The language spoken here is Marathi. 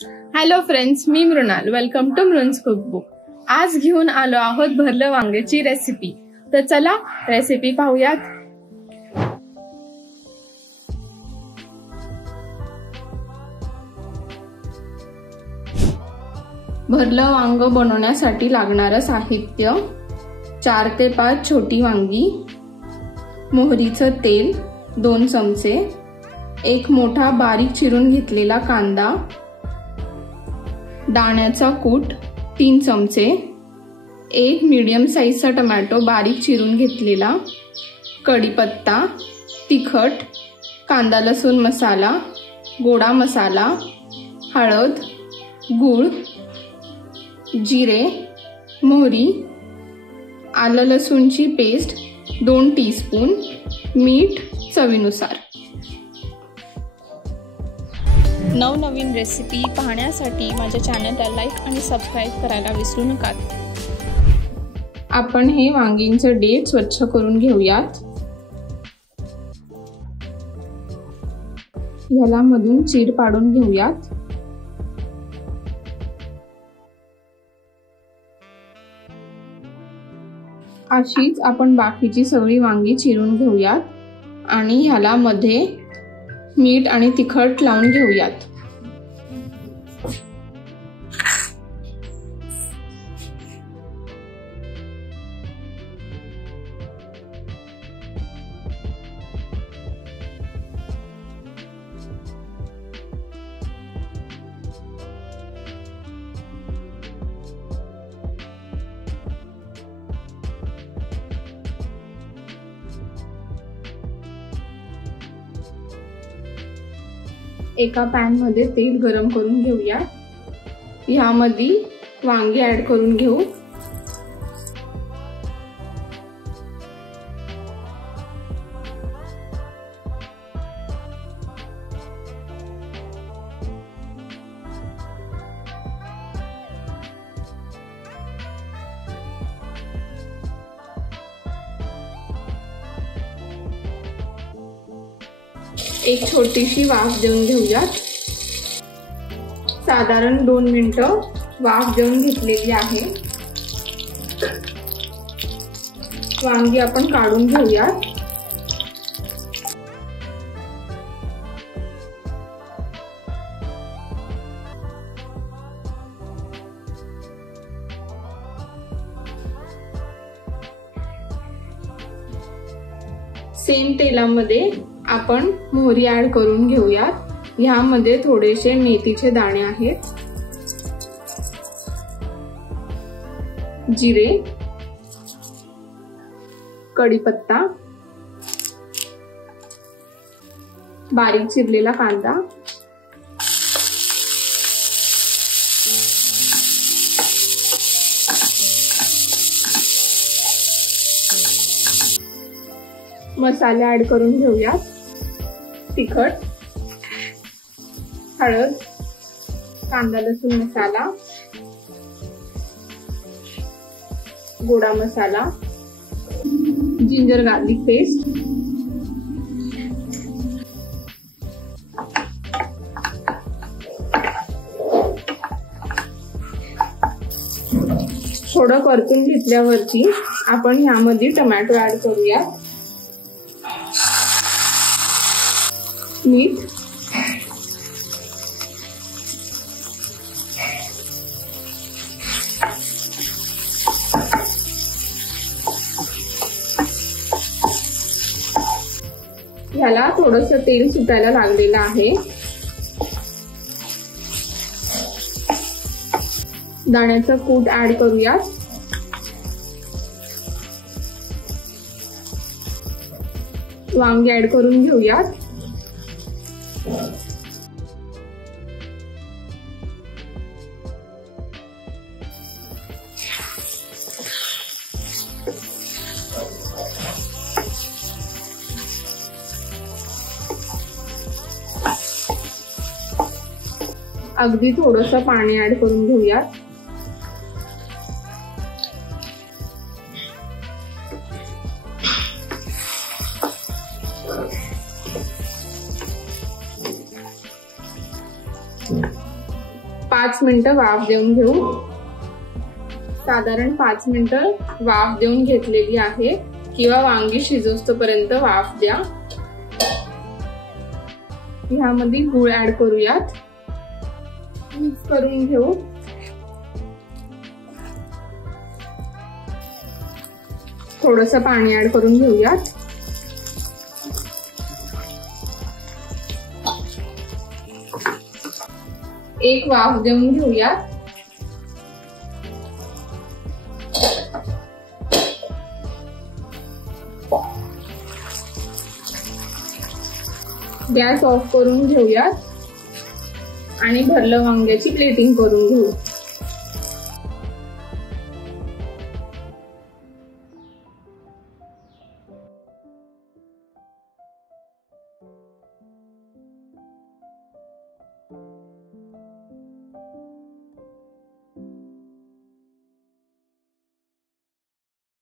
हॅलो फ्रेंड्स, मी Mrinal. Welcome to Mrin's cookbook. आज घेऊन आलो आहोत भरलं वांग्याची रेसिपी. तर चला रेसिपी पाहूयात. भरलं वांग बनवण्यासाठी लागणारं साहित्य: 4 ते 5 छोटी वांगी, मोहरीचं तेल 2 चमचे, एक मोठा बारीक चिरून घेतलेला कांदा, दाण्याचा कूट 3 चमचे, एक मीडियम साईजचा टोमॅटो बारीक चिरून घेतलेला, कढीपत्ता, तिखट, कांदा लसूण मसाला, गोडा मसाला, हळद, गूळ, जिरे, मोहरी, आलं लसूणची पेस्ट 2 टीस्पून, मीठ चवीनुसार. नवनवीन रेसिपी पाहण्यासाठी माझ्या चॅनलला लाईक आणि सबस्क्राईब करायला विसरू नका. आपण हे वांगींचं देठ स्वच्छ करून घेऊयात. याला मधून चीर पाडून घेऊयात. अशीच आपण बाकीची सगळी वांगी चिरून घेऊयात आणि ह्याला मध्ये मीठ आणि तिखट लावून घेऊयात. एका पॅन मध्ये तेल गरम करून घेऊया. ह्यामध्ये वांगी ऍड करून घेऊ. एक छोटीशी वाफ देऊन घेऊयात. साधारण 2 मिनिटं वाफ देऊन घेतलेली आहे. वांगी आपण काढून घेऊयात. सेम तेलामध्ये आपण मोहरी ऍड करून घेऊयात. ह्यामध्ये थोडेसे मेथीचे दाणे आहेत, जिरे, कढीपत्ता, बारीक चिरलेला कांदा, मसाले ऍड करून घेऊयात. तिखट, हळद, कांदा लसूण मसाला, गोडा मसाला, जिंजर गार्लिक पेस्ट, थोडं परतून घेतल्यावरती आपण ह्यामध्ये टोमॅटो ऍड करूया. मीठ, ह्याला थोडंसं तेल सुटायला लागलेलं आहे. दाण्याचं कूट ऍड करूया. वांगी ऍड करून घेऊयात. अगदी थोडंसं पाणी ऍड करून घेऊयात. 5 मिनिटं वाफ देऊन घेऊ। साधारण 5 मिनिटं वाफ देऊन घेतलेली आहे, किंवा वांगी शिजोस्तोपर्यंत वाफ द्या। ह्यामध्ये गूळ ऍड करूयात, मिक्स करून घेऊ। थोडंसं पाणी ऍड करून घेऊयात। एक वाफ देऊन घेऊयात। गॅस ऑफ करून घेऊयात आणि भरलं वांग्याची प्लेटिंग करून घेऊ।